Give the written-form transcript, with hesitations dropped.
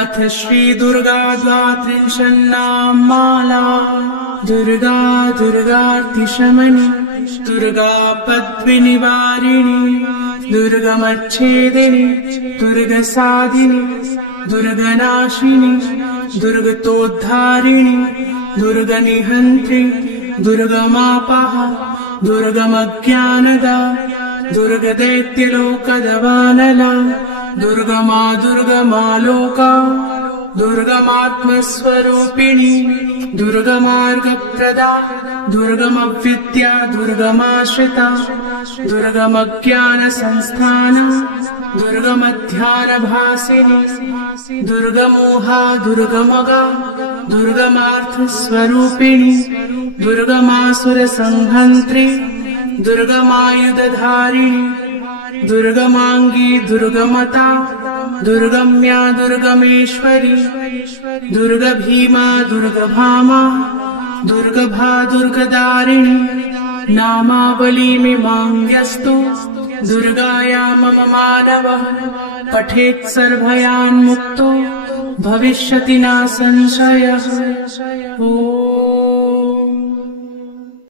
अथ श्री दुर्गा द्वात्रिंशन्नाम माला। दुर्गा दुर्गार्तिशमनि दुर्गा पद्विनिवारिणि दुर्गमच्छेदिनि दुर्गसाधिनि दुर्गनाशिनि दुर्गतोद्धारिणि दुर्गनिहन्त्रि दुर्गमापः दुर्गमज्ञानदा दुर्गदैत्यलोकदवानला दुर्गमा दुर्गमालोका दुर्गमात्मस्वरूपिणी दुर्गमार्गप्रदा दुर्गमविद्या दुर्गमाश्रिता दुर्गमज्ञानसंस्थाना दुर्गमध्यानभासिनी दुर्गमोहा दुर्गमगा दुर्गमार्थस्वरूपिणी दुर्गमासुरसंहन्त्री दुर्गमायुधधारिणी दुर्गमांगी दुर्गमता दुर्गम्या दुर्गमेश्वरी दुर्गभीमा दुर्गभामा दुर्गभा दुर्गदारिणी नामावलीमिमाङ्ग्यस्तु दुर्गाया मम मानवः पठेत् सर्वयान्मुक्तो भविष्यति न संशयः।